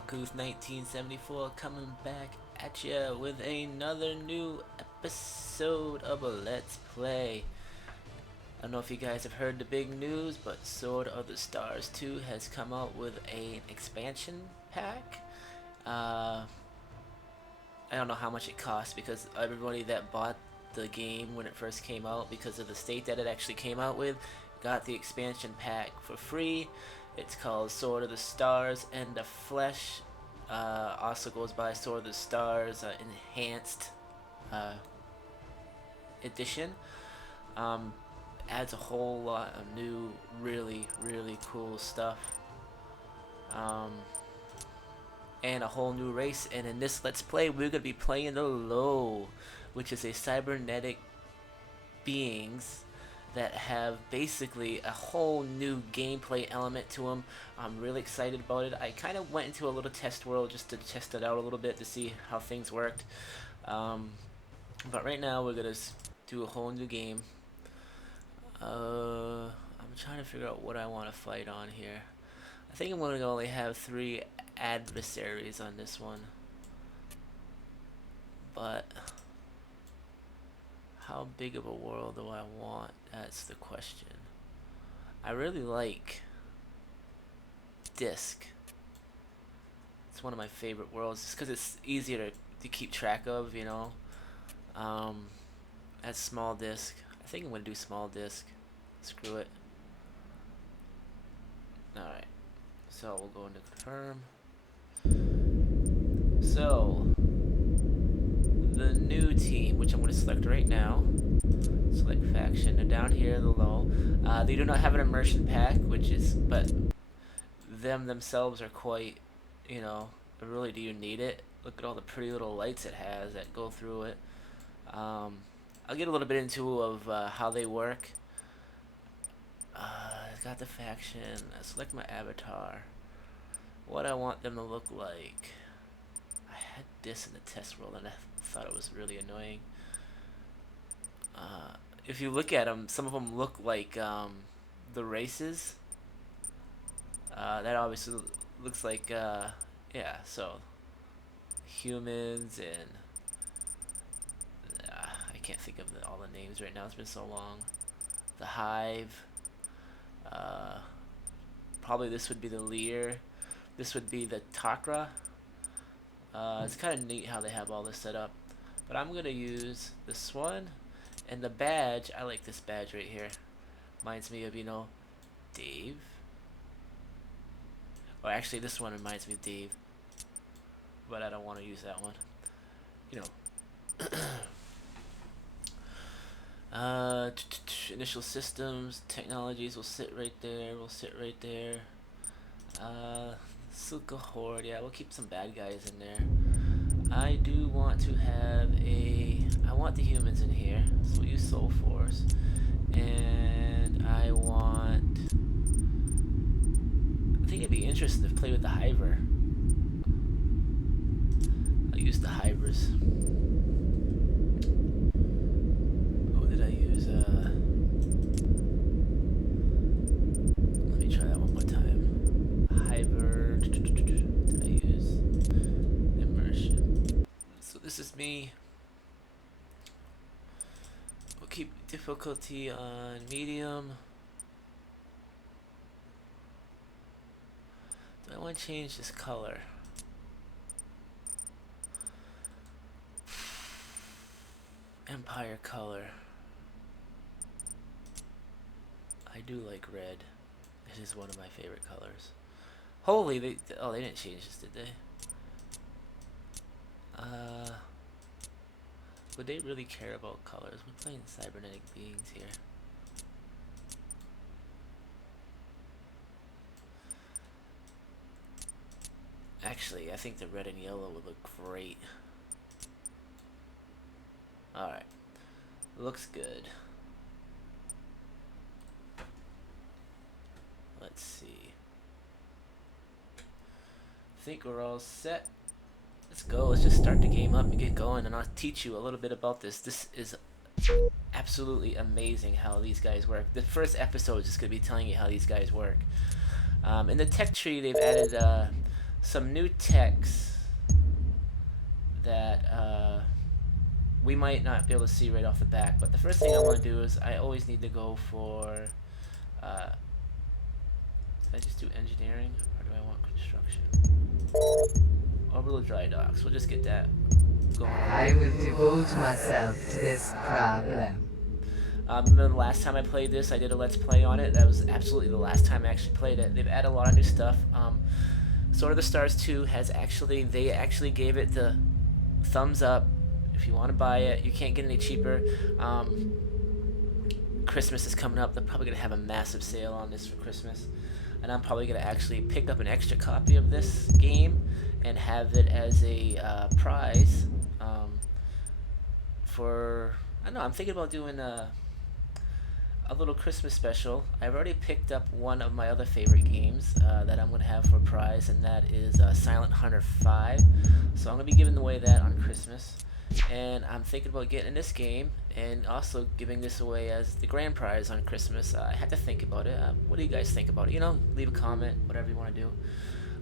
Malkuth 1974 coming back at ya with another new episode of a Let's Play. I don't know if you guys have heard the big news, but Sword of the Stars 2 has come out with an expansion pack. I don't know how much it costs because everybody that bought the game when it first came out, because of the state that it actually came out with, got the expansion pack for free. It's called Sword of the Stars and the Flesh. Also goes by Sword of the Stars Enhanced Edition. Adds a whole lot of new, really cool stuff. And a whole new race. And in this Let's Play, we're going to be playing the Low, which is a cybernetic beings that have basically a whole new gameplay element to them. I'm really excited about it. I kind of went into a little test world just to test it out a little bit to see how things worked. But right now we're gonna do a whole new game. I'm trying to figure out what I want to fight on here. I think I'm going to only have 3 adversaries on this one. But how big of a world do I want? That's the question. I really like Disc. It's one of my favorite worlds just because it's easier to keep track of, you know. That's small disc. I think I'm going to do small disc. Screw it. Alright. So we'll go into confirm. So the new team, which I'm going to select right now. Select faction. They're down here, the Low. They do not have an immersion pack, but them themselves are quite, you know, really, do you need it? Look at all the pretty little lights it has that go through it. I'll get a little bit into how they work. Got the faction. I select my avatar. What I want them to look like. I had this in the test world and I thought it was really annoying. If you look at them, some of them look like the races. That obviously looks like, yeah, so humans and I can't think of all the names right now. It's been so long. The Hive. Probably this would be the Lear. This would be the Takra. It's kind of neat how they have all this set up. But I'm going to use this one. And the badge, I like this badge right here. Reminds me of, you know, Dave. Or actually, this one reminds me of Dave. But I don't want to use that one. You know. Initial systems, technologies will sit right there. We'll sit right there. Silka Horde, yeah, we'll keep some bad guys in there. I do want to have I want the humans in here, so we'll use Soul Force. And I think it'd be interesting to play with the Hiver. I'll use the Hivers. Oh, did I use, let me try that one more time. Hiver, did I use immersion? So this is me. We'll keep difficulty on medium. Do I want to change this color? Empire color. I do like red. It is one of my favorite colors. Holy, they didn't change this, did they? Would they really care about colors? We're playing cybernetic beings here. Actually, I think the red and yellow would look great. Alright. Looks good. Let's see. I think we're all set. Let's go. Let's just start the game up and get going, and I'll teach you a little bit about this. This is absolutely amazing how these guys work. The first episode is just going to be telling you how these guys work. In the tech tree, they've added some new techs that we might not be able to see right off the back. But the first thing I want to do is I always need to go for. Did I just do engineering, or do I want construction? Orbital dry docks. We'll just get that going. I will devote myself to this problem. Remember the last time I played this, I did a Let's Play on it. That was absolutely the last time I actually played it. They've added a lot of new stuff. Sword of the Stars 2 they actually gave it the thumbs up. If you want to buy it, you can't get any cheaper. Christmas is coming up. They're probably going to have a massive sale on this for Christmas. And I'm probably going to actually pick up an extra copy of this game and have it as a prize for... I don't know, I'm thinking about doing a little Christmas special. I've already picked up one of my other favorite games that I'm going to have for a prize, and that is Silent Hunter 5. So I'm going to be giving away that on Christmas. And I'm thinking about getting this game and also giving this away as the grand prize on Christmas. I had to think about it. What do you guys think about it? You know, leave a comment, whatever you want to do.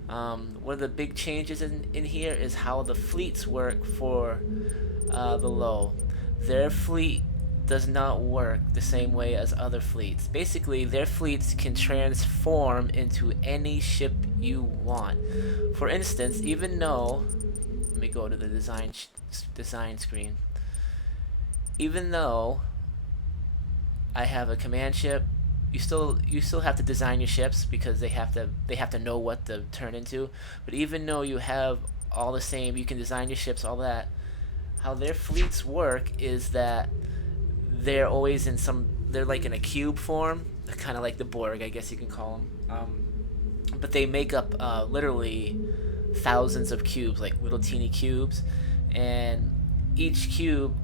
One of the big changes in here is how the fleets work for the low. Their fleet does not work the same way as other fleets. Basically, their fleets can transform into any ship you want. For instance, even though, let me go to the design screen. Even though I have a command ship, you still have to design your ships because they have to know what to turn into. But even though you have all the same, you can design your ships, all that. How their fleets work is that they're always they're like in a cube form, kind of like the Borg, I guess you can call them. But they make up literally thousands of cubes, like little teeny cubes, and each cube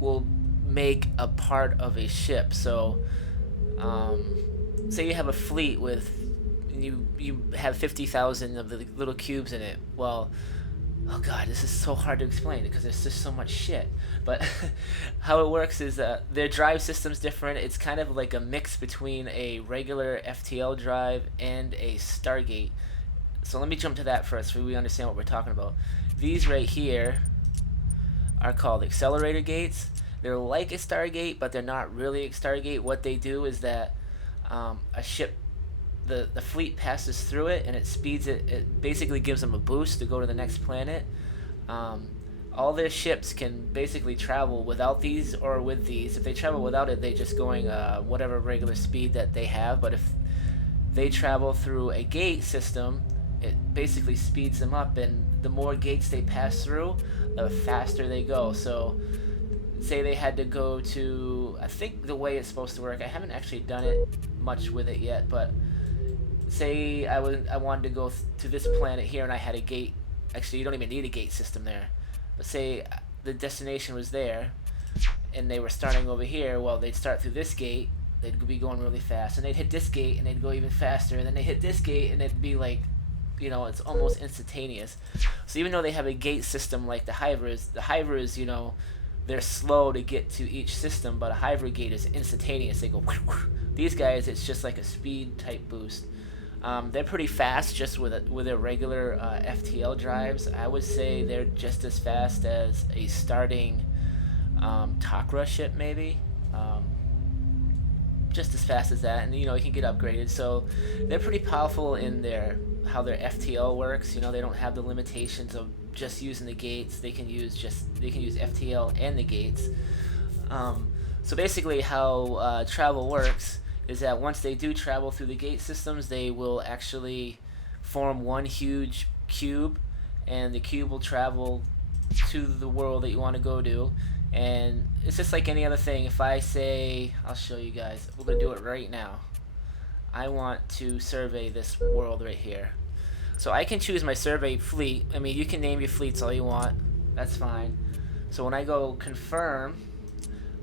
will make a part of a ship. So, say you have a fleet with you have 50,000 of the little cubes in it. Well, oh god, this is so hard to explain because there's just so much shit. But how it works is their drive system's different. It's kind of like a mix between a regular FTL drive and a Stargate. So let me jump to that first so we understand what we're talking about. These right here are called accelerator gates. They're like a Stargate, but they're not really a Stargate. What they do is that a ship, the fleet passes through it and it speeds it. It basically gives them a boost to go to the next planet. All their ships can basically travel without these or with these. If they travel without it, they're just going whatever regular speed that they have. But if they travel through a gate system, it basically speeds them up, and the more gates they pass through, the faster they go. So say they had to go to, I think the way it's supposed to work, I haven't actually done it much with it yet, but say I wanted to go to this planet here and I had a gate. Actually, you don't even need a gate system there. But say the destination was there and they were starting over here, well, they'd start through this gate, they'd be going really fast, and they'd hit this gate and they'd go even faster, and then they hit this gate and it'd be like, you know, it's almost instantaneous. So even though they have a gate system like the hivers, you know, they're slow to get to each system, but a hiver gate is instantaneous. They go, these guys, it's just like a speed type boost. They're pretty fast just with their regular FTL drives. I would say they're just as fast as a starting Takra ship, maybe. Just as fast as that, and you know, you can get upgraded. So they're pretty powerful in how their FTL works. You know, they don't have the limitations of just using the gates. They can use FTL and the gates. So basically, how travel works is that once they do travel through the gate systems, they will actually form one huge cube, and the cube will travel to the world that you want to go to. And it's just like any other thing. If I say, I'll show you guys, we're going to do it right now. I want to survey this world right here. So I can choose my survey fleet. I mean, you can name your fleets all you want. That's fine. So when I go confirm,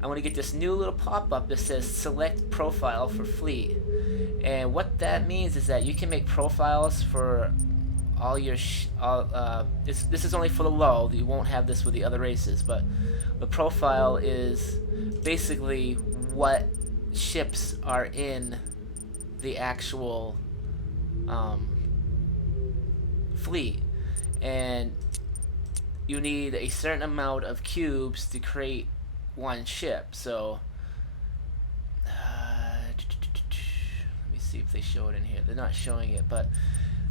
I want to get this new little pop-up that says select profile for fleet. And what that means is that you can make profiles for all your this is only for the low. You won't have this with the other races, but the profile is basically what ships are in the actual fleet, and you need a certain amount of cubes to create one ship. So let me see if they show it in here. They're not showing it, but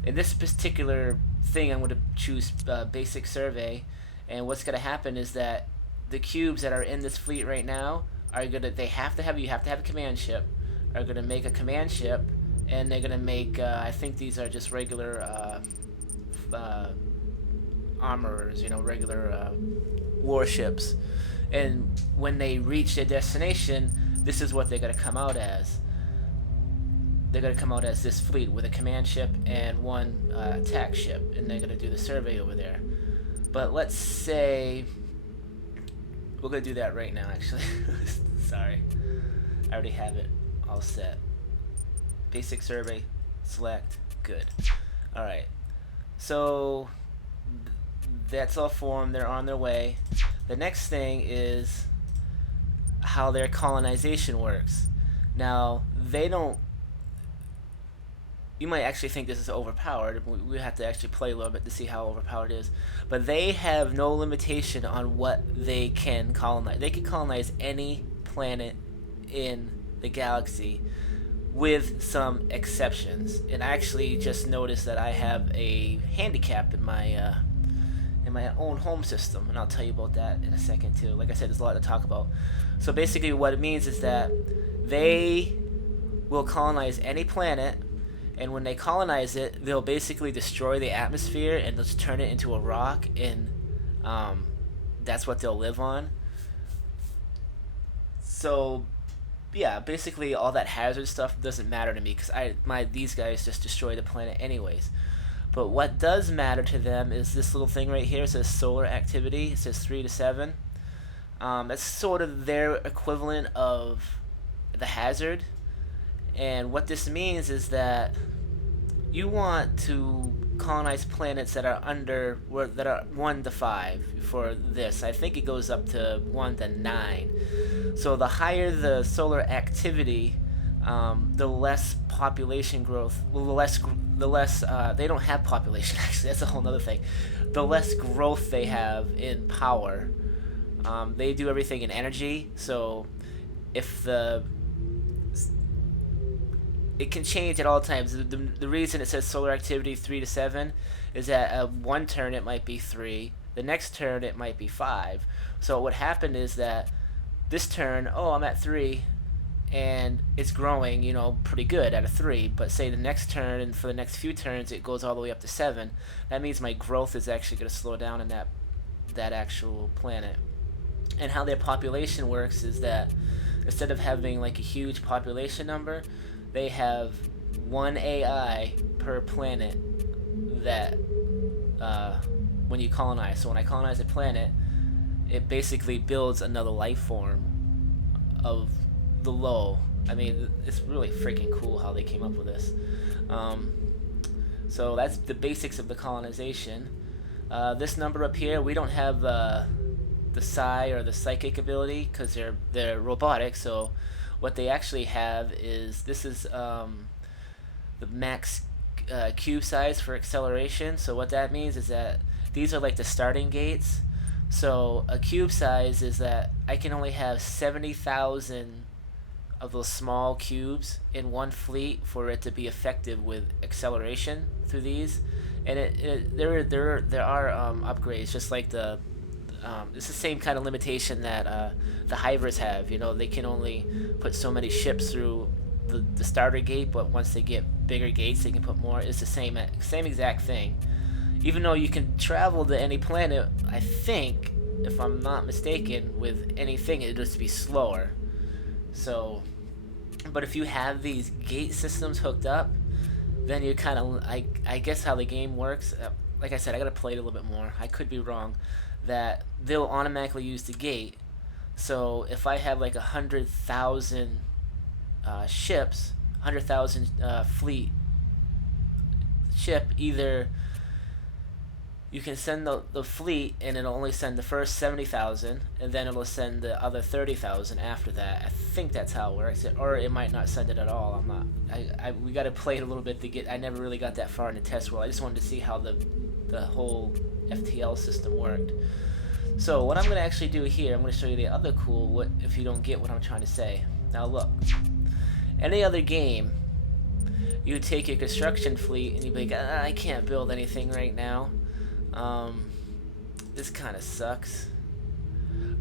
in this particular thing, I'm going to choose basic survey, and what's going to happen is that the cubes that are in this fleet right now are gonna. They have to have. You have to have a command ship. Are gonna make a command ship, and they're gonna make. I think these are just regular armorers. Regular warships. And when they reach their destination, this is what they're gonna come out as. They're gonna come out as this fleet with a command ship and one attack ship, and they're gonna do the survey over there. But let's say we're gonna do that right now. Actually, sorry, I already have it all set. Basic survey, select, good. All right, so that's all formed. They're on their way. The next thing is how their colonization works. Now they don't. You might actually think this is overpowered. We have to actually play a little bit to see how overpowered it is. But they have no limitation on what they can colonize. They can colonize any planet in the galaxy with some exceptions. And I actually just noticed that I have a handicap in my own home system, and I'll tell you about that in a second too. Like I said, there's a lot to talk about. So basically what it means is that they will colonize any planet, and when they colonize it, they'll basically destroy the atmosphere and just turn it into a rock, and that's what they'll live on. So yeah, basically all that hazard stuff doesn't matter to me because these guys just destroy the planet anyways. But what does matter to them is this little thing right here. It says solar activity. It says 3 to 7. That's sort of their equivalent of the hazard. And what this means is that you want to colonize planets that are that are 1 to 5 for this. I think it goes up to 1 to 9. So the higher the solar activity, the less population growth. Well, the less they don't have population. Actually, that's a whole other thing. The less growth they have in power. They do everything in energy. So if it can change at all times. The reason it says solar activity 3 to 7 is that one turn it might be 3, the next turn it might be 5. So what happened is that this turn, I'm at 3, and it's growing, pretty good at a 3. But say the next turn, and for the next few turns, it goes all the way up to 7. That means my growth is actually going to slow down in that actual planet. And how their population works is that instead of having like a huge population number, they have one AI per planet that when you colonize. So when I colonize a planet, it basically builds another life form of the low. I mean, it's really freaking cool how they came up with this. So that's the basics of the colonization. This number up here, we don't have the psi or the psychic ability because they're robotic. So what they actually have is this is the max cube size for acceleration. So what that means is that these are like the starting gates. So a cube size is that I can only have 70,000 of those small cubes in one fleet for it to be effective with acceleration through these. And there are upgrades, just like it's the same kind of limitation that the hivers have. They can only put so many ships through the starter gate, but once they get bigger gates, they can put more. It's the same exact thing. Even though you can travel to any planet, I think, if I'm not mistaken, with anything, it'll just be slower. So, but if you have these gate systems hooked up, then you kind of, I guess how the game works, like I said, I gotta play it a little bit more. I could be wrong, that they'll automatically use the gate. So if I have like 100,000 ships, 100,000 fleet ship, either you can send the fleet, and it'll only send the first 70,000, and then it'll send the other 30,000 after that. I think that's how it works, or it might not send it at all. I'm not. We got to play it a little bit to get. I never really got that far in the test world. I just wanted to see how the whole FTL system worked. So what I'm gonna actually do here, I'm gonna show you the other cool. What if you don't get what I'm trying to say? Now look, any other game, you would take your construction fleet and you'd be like, I can't build anything right now. This kind of sucks.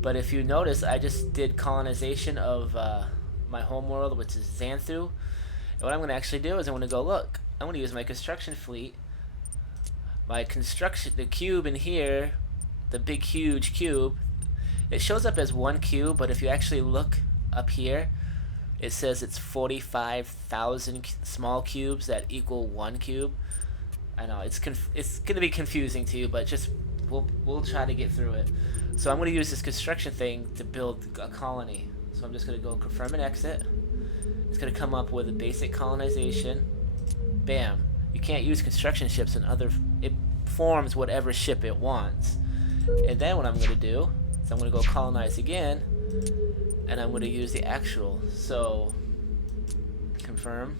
But if you notice, I just did colonization of my homeworld, which is Xanthu. And what I'm going to actually do is I'm going to go, look, I'm going to use my construction fleet. The cube in here, the big huge cube, it shows up as one cube, but if you actually look up here, it says it's 45,000 small cubes that equal one cube. I know it's gonna be confusing to you, but just we'll try to get through it. So I'm gonna use this construction thing to build a colony. So I'm just gonna go confirm and exit. It's gonna come up with a basic colonization. Bam! You can't use construction ships and other. It forms whatever ship it wants. And then what I'm gonna do is I'm gonna go colonize again, and I'm gonna use the actual. So confirm.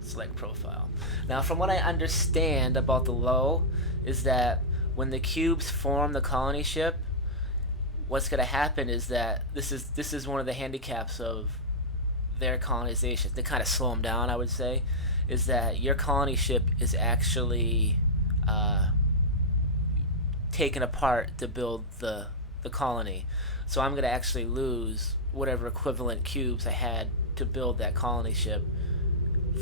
Select profile. Now, from what I understand about the low, is that when the cubes form the colony ship, what's going to happen is that this is one of the handicaps of their colonization. They kind of slow them down, I would say, is that your colony ship is actually taken apart to build the colony. So I'm going to actually lose whatever equivalent cubes I had to build that colony ship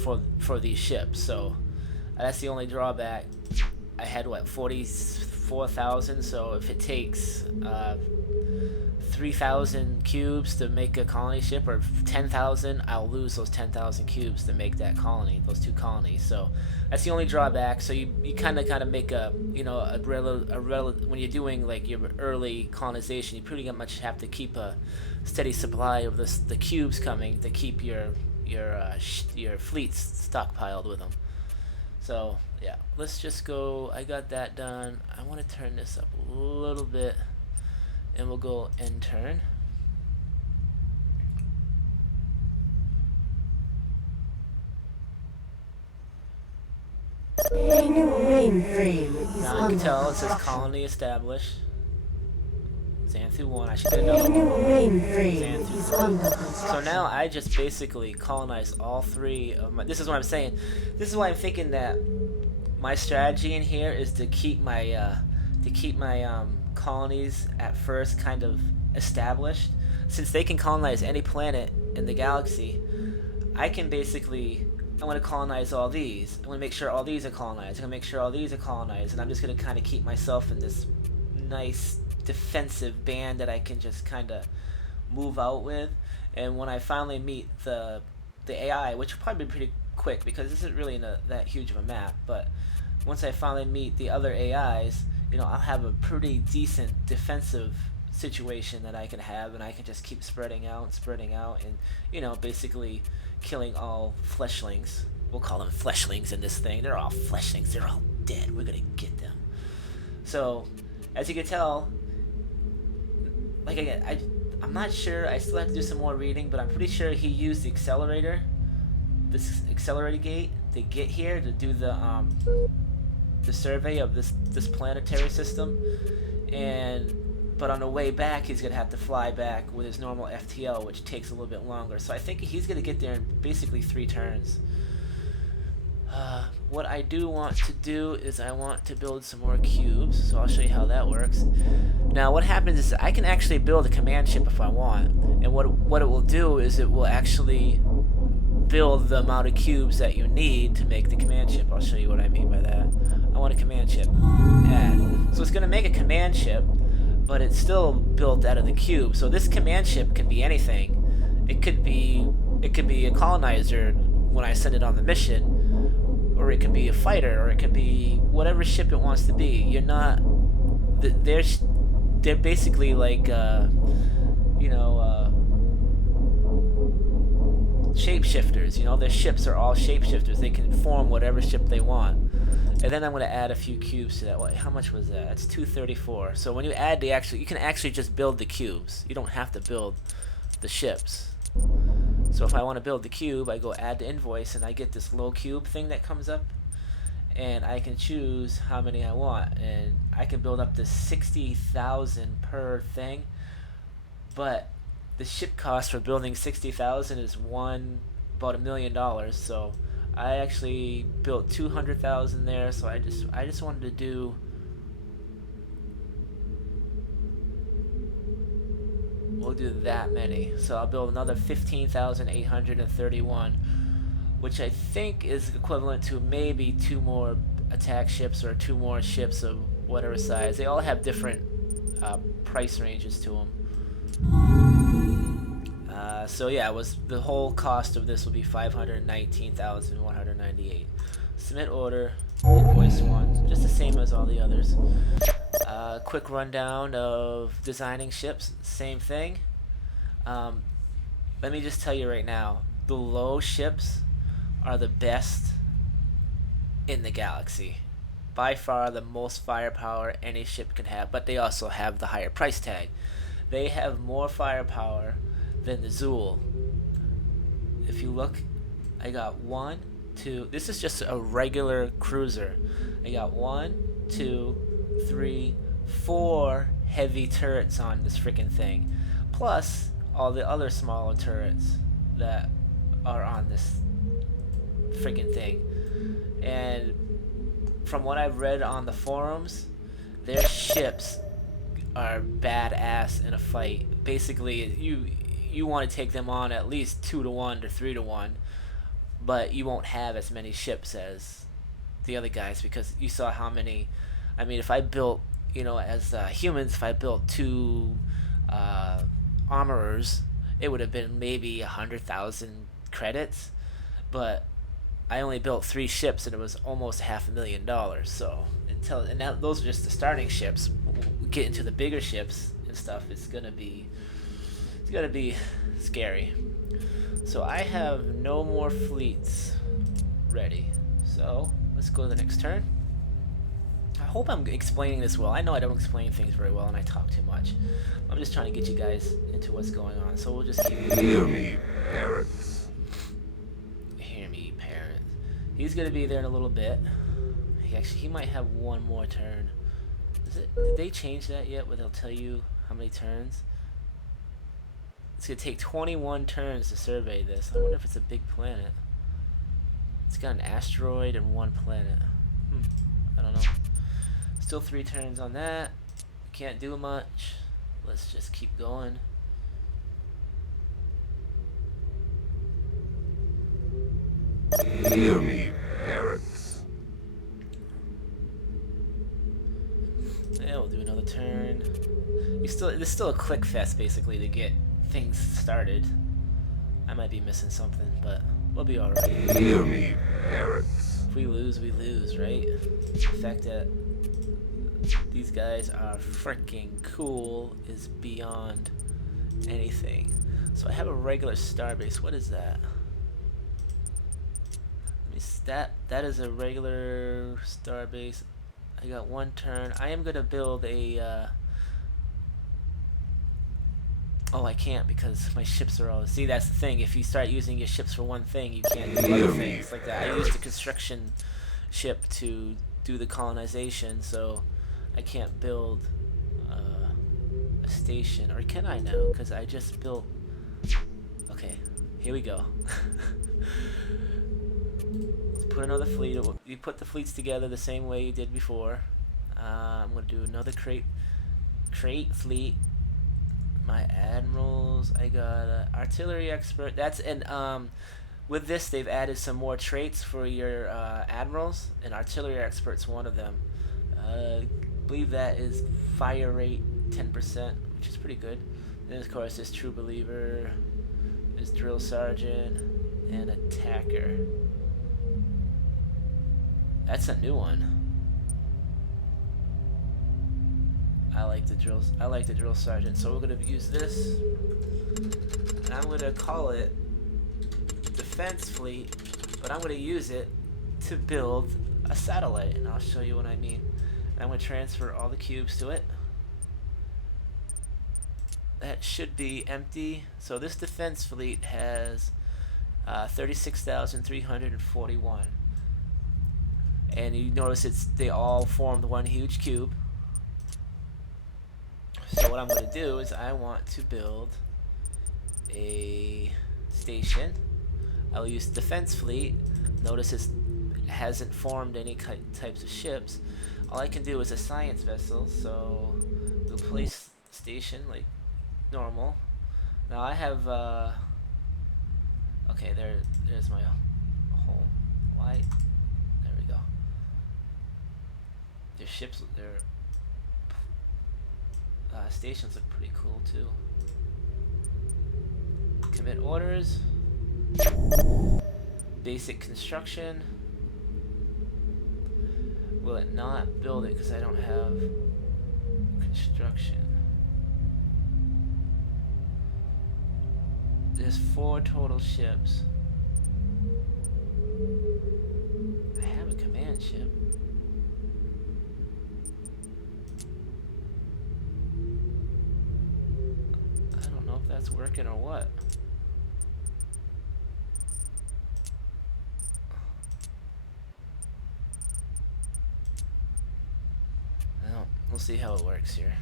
for these ships. So that's the only drawback. I had 44,000, so if it takes 3,000 cubes to make a colony ship, or 10,000, I'll lose those 10,000 cubes to make that colony, those two colonies. So that's the only drawback. So you kind of make a when you're doing like your early colonization, you pretty much have to keep a steady supply of the cubes coming to keep your fleets stockpiled with them. So yeah, let's just go. I got that done. I want to turn this up a little bit, and we'll go end turn. A new mainframe is Now you on can the tell it says construction. colony established. Xanthu 1. I should get another A new one. mainframe Xanthu is 3. under So construction. now I just basically colonized all three of my. This is what I'm saying. This is why I'm thinking that my strategy in here is to keep my colonies at first kind of established. Since they can colonize any planet in the galaxy, I can basically. I want to colonize all these. I want to make sure all these are colonized. I'm going to make sure all these are colonized. And I'm just going to kind of keep myself in this nice defensive band that I can just kind of move out with. And when I finally meet the AI, which will probably be pretty quick because this isn't really that huge of a map, but once I finally meet the other AIs, I'll have a pretty decent defensive situation that I can have, and I can just keep spreading out, and basically killing all fleshlings. We'll call them fleshlings in this thing. They're all fleshlings. They're all dead. We're gonna get them. So, as you can tell, like again, I'm not sure. I still have to do some more reading, but I'm pretty sure he used the accelerator, this accelerator gate, to get here to do the survey of this planetary system, but on the way back he's gonna have to fly back with his normal FTL, which takes a little bit longer. So I think he's gonna get there in basically 3 turns. What I do want to do is I want to build some more cubes, so I'll show you how that works. Now what happens is I can actually build a command ship if I want, and what it will do is it will actually build the amount of cubes that you need to make the command ship. I'll show you what I mean by that. I want a command ship. Add. So it's going to make a command ship, but it's still built out of the cube. So this command ship can be anything. It could be a colonizer when I send it on the mission, or it could be a fighter, or it could be whatever ship it wants to be. You're not. They're basically like shapeshifters. Their ships are all shapeshifters. They can form whatever ship they want. And then I'm going to add a few cubes to that. Wait, how much was that? That's 234. So when you add the actual, you can actually just build the cubes. You don't have to build the ships. So if I want to build the cube, I go add to invoice, and I get this low cube thing that comes up, and I can choose how many I want, and I can build up to 60,000 per thing. But the ship cost for building 60,000 is about $1 million. So I actually built 200,000 there. So I just wanted to do. We'll do that many. So I'll build another 15,831, which I think is equivalent to maybe 2 more attack ships or 2 more ships of whatever size. They all have different price ranges to them. So yeah, the whole cost of this will be 519,198. Submit order, invoice 1, just the same as all the others. Quick rundown of designing ships, same thing. Let me just tell you right now, the low ships are the best in the galaxy. By far the most firepower any ship can have, but they also have the higher price tag. They have more firepower than the Zool. If you look, I got 1, 2, this is just a regular cruiser. I got 1, 2, 3, 4 heavy turrets on this freaking thing, plus all the other smaller turrets that are on this freaking thing. And from what I've read on the forums, their ships are badass in a fight. Basically, you want to take them on at least 2-to-1 to 3-to-1, but you won't have as many ships as the other guys, because you saw how many. I mean, if I built, as humans, if I built 2 armorers, it would have been maybe 100,000 credits, but I only built 3 ships and it was almost $500,000. So those are just the starting ships. We'll get into the bigger ships and stuff. It's gonna be scary. So I have no more fleets ready. So let's go to the next turn. I hope I'm explaining this well. I know I don't explain things very well and I talk too much. I'm just trying to get you guys into what's going on. So we'll just keep. Hear me, parents. Hear me, parents. He's gonna be there in a little bit. He might have 1 more turn. Did they change that yet, where they'll tell you how many turns? It's gonna take 21 turns to survey this. I wonder if it's a big planet. It's got an asteroid and 1 planet. I don't know. Still 3 turns on that. Can't do much. Let's just keep going. Hear me, parents. Yeah, we'll do another turn. It's still a quick fest basically to get things started. I might be missing something, but we'll be alright. Hear me, parents. If we lose, we lose, right? The fact that these guys are freaking cool is beyond anything. So I have a regular starbase. What is that? That is a regular starbase. I got 1 turn. I am gonna build a. Oh, I can't because my ships are all. See, that's the thing. If you start using your ships for one thing, you can't do other things like that. I used the construction ship to do the colonization, so I can't build a station. Or can I now? Because I just built. Okay, here we go. Let's put another fleet. You put the fleets together the same way you did before. I'm gonna do another crate fleet. My admirals, I got artillery expert. That's with this they've added some more traits for your admirals, and artillery expert's one of them. I believe that is fire rate 10%, which is pretty good. Then of course there's true believer, there's drill sergeant, and attacker. That's a new one. I like the drill sergeant. So we're gonna use this, and I'm gonna call it defense fleet, but I'm gonna use it to build a satellite, and I'll show you what I mean. And I'm going to transfer all the cubes to it. That should be empty. So this defense fleet has 36,341. And you notice they all formed one huge cube. So what I'm going to do is I want to build a station. I'll use defense fleet. Notice it hasn't formed any types of ships. All I can do is a science vessel, so we'll place station like normal. Now I have okay, there's my home. Why? There we go. Their ships, their stations look pretty cool too. Commit orders. Basic construction. Will it not build it because I don't have construction? There's 4 total ships. I have a command ship. I don't know if that's working or what. Well, we'll see how it works here.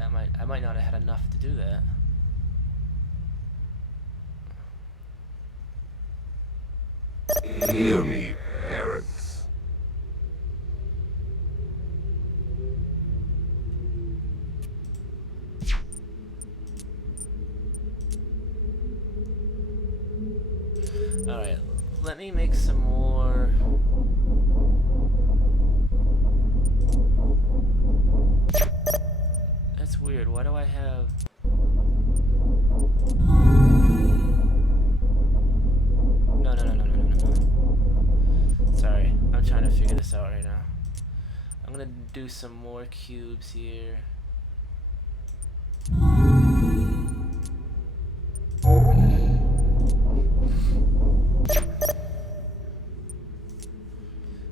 I might not have had enough to do that. Hear me, parents. Alright, let me make some more. That's weird. Why do I have... No. Sorry, I'm trying to figure this out right now. I'm gonna do some more cubes here.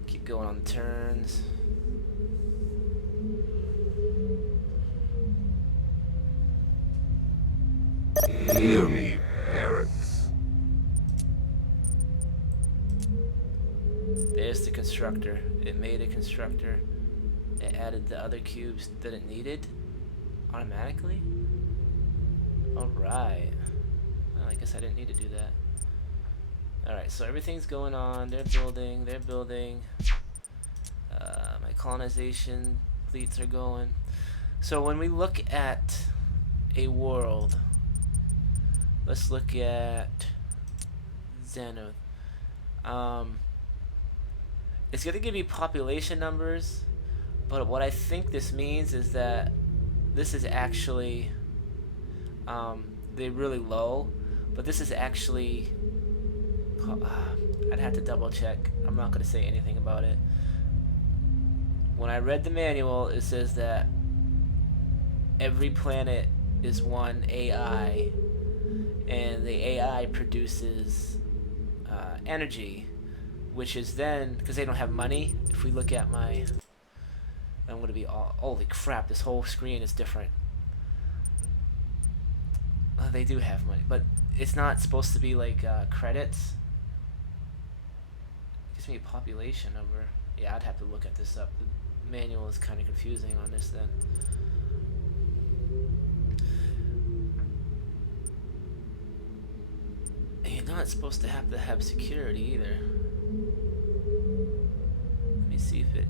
Keep going on turns. Hear me, parents. There's the constructor. It made a constructor. It added the other cubes that it needed automatically. Alright. Well, I guess I didn't need to do that. Alright, so everything's going on. They're building. My colonization fleets are going. So when we look at a world, let's look at Xenoth. It's going to give you population numbers, but what I think this means is that this is actually they're really low, but this is actually I'd have to double check. I'm not going to say anything about it. When I read the manual, it says that every planet is one AI, and the AI produces energy, which is then, because they don't have money, if we look at my, I'm going to be all, holy crap, this whole screen is different. They do have money, but it's not supposed to be like credits. It gives me a population number. Yeah, I'd have to look at this up. The manual is kind of confusing on this then. And you're not supposed to have security either. Let me see if it...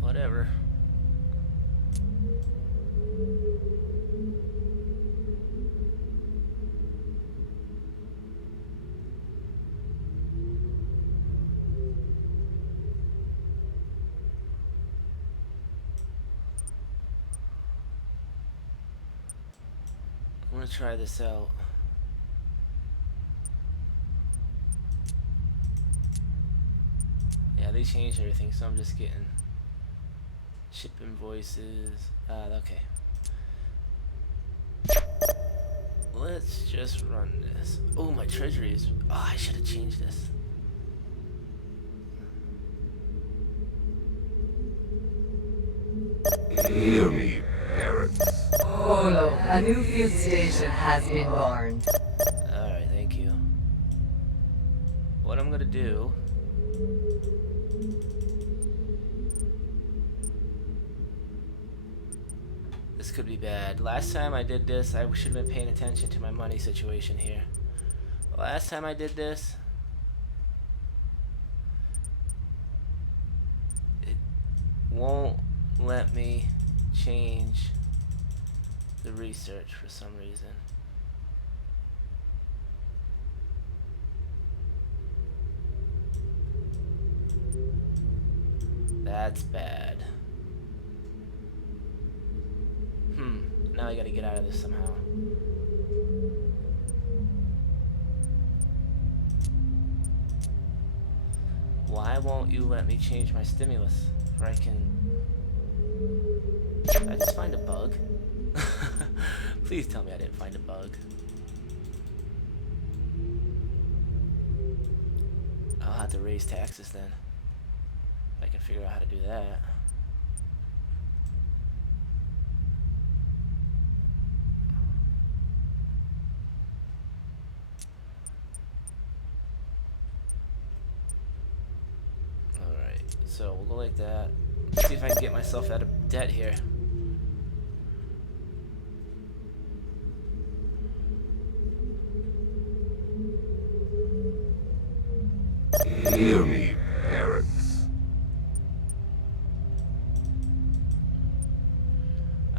whatever. I'm gonna try this out. Yeah, they changed everything, so I'm just getting ship invoices. Okay. let's just run this. Oh, my treasury is... Oh, I should have changed this. Hear me, parrots. Olo, a new field station has been born. Alright, thank you. What I'm gonna do... This could be bad. Last time I did this, I should have been paying attention to my money situation here. Last time I did this, it won't let me change the research for some reason. That's bad. Now I gotta get out of this somehow. Why won't you let me change my stimulus? Where I can... Did I just find a bug? Please tell me I didn't find a bug. I'll have to raise taxes then. I can figure out how to do that. So we'll go like that. See if I can get myself out of debt here. Hear me, parrots.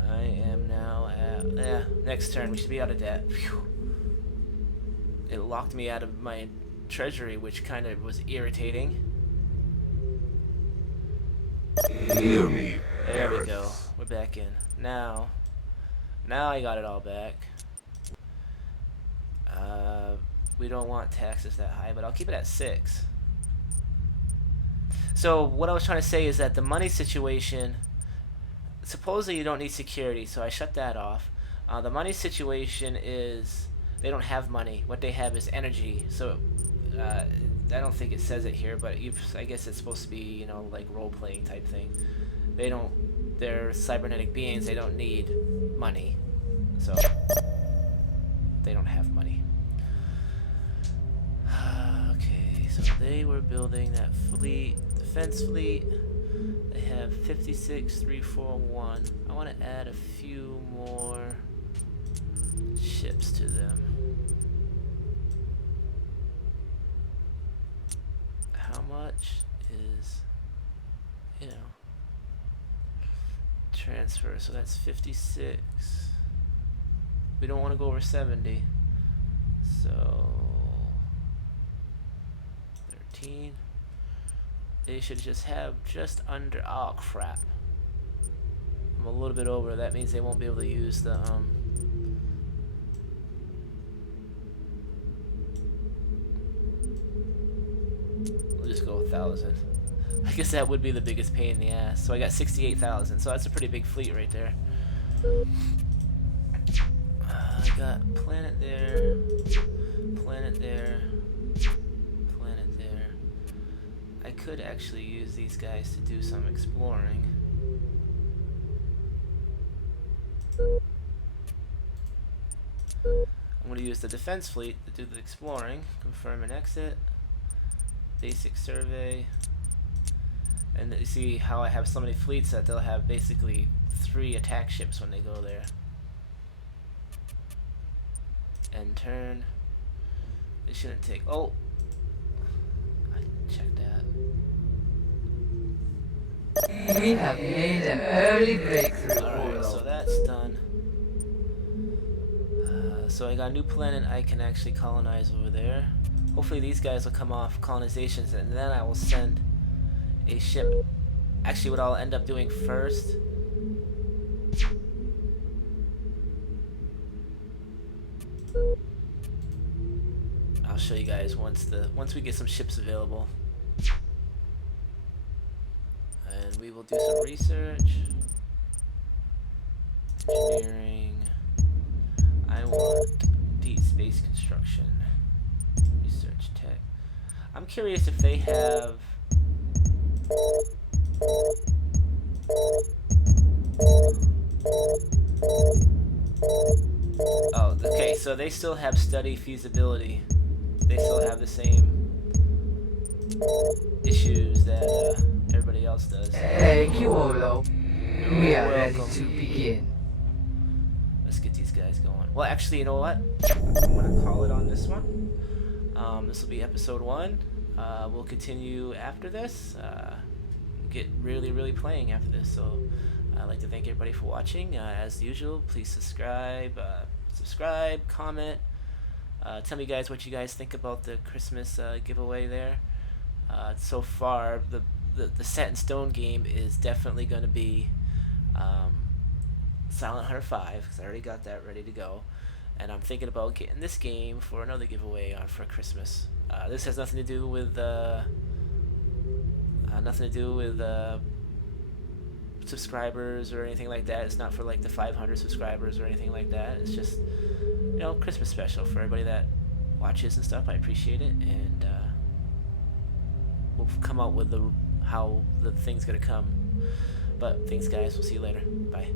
I am now at... next turn we should be out of debt. Phew. It locked me out of my treasury, which kind of was irritating. Hear me, There we parrots. go. We're back in. Now I got it all back. We don't want taxes that high, but I'll keep it at 6. So what I was trying to say is that the money situation, supposedly you don't need security, so I shut that off. The money situation is they don't have money. What they have is energy. So I don't think it says it here, but I guess it's supposed to be, you know, like role-playing type thing. They're cybernetic beings. They don't need money, so they don't have money. Okay, so they were building that fleet, defense fleet. They have 56, 341. I want to add a few more ships to them. How much is, you know, transfer? So that's 56. We don't want to go over 70. So 13. They should just have just under. Oh crap! I'm a little bit over. That means they won't be able to use the We'll just go 1,000. I guess that would be the biggest pain in the ass. So I got 68,000. So that's a pretty big fleet right there. I got planet there, planet there, planet there. I could actually use these guys to do some exploring. I'm going to use the defense fleet to do the exploring. Confirm and exit. Basic survey. And you see how I have so many fleets that they'll have basically 3 attack ships when they go there. End turn. It shouldn't take. Oh! I didn't check that. We have made an early breakthrough. Alright, so that's done. So I got a new planet I can actually colonize over there. Hopefully these guys will come off colonizations, and then I will send a ship. Actually, what I'll end up doing first, I'll show you guys once we get some ships available, and we will do some research, engineering. I want space construction. Research tech. I'm curious if they have... Oh, okay, so they still have study feasibility. They still have the same issues that everybody else does. Thank you, Olo. We are ready Welcome. to begin. Let's get these guys going. Well, actually, you know what? I'm gonna call it on this one. This will be episode 1. We'll continue after this. Get really playing after this. So I'd like to thank everybody for watching. As usual, please subscribe, comment. Tell me, guys, what you guys think about the Christmas giveaway there. So far, the set in stone game is definitely going to be Silent Hunter 5, because I already got that ready to go, and I'm thinking about getting this game for another giveaway for Christmas. This has nothing to do with subscribers or anything like that. It's not for like the 500 subscribers or anything like that. It's just, you know, Christmas special for everybody that watches and stuff. I appreciate it, and we'll come out with how the thing's gonna come. But thanks, guys. We'll see you later. Bye.